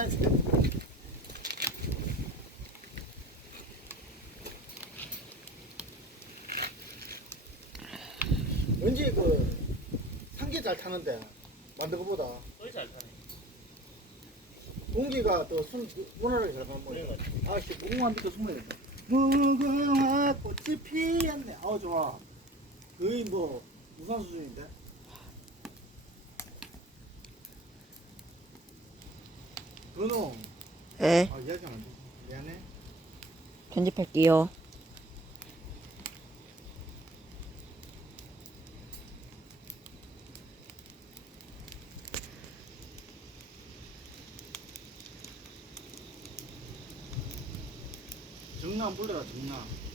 나가야 돼. 왠지 그 상기 잘 타는데 만든 것보다 거의 잘 타네. 공기가 또손 원활하게 잘 가는 네, 거예요. 아씨 무궁화 밑에 숨어야 된다. 무궁화 꽃이 피었네. 아 좋아. 거의 뭐 무산 수준인데. 근홍. 네, 아 이야기 안 돼. 미안해. 편집할게요. 정남 불러라 정남.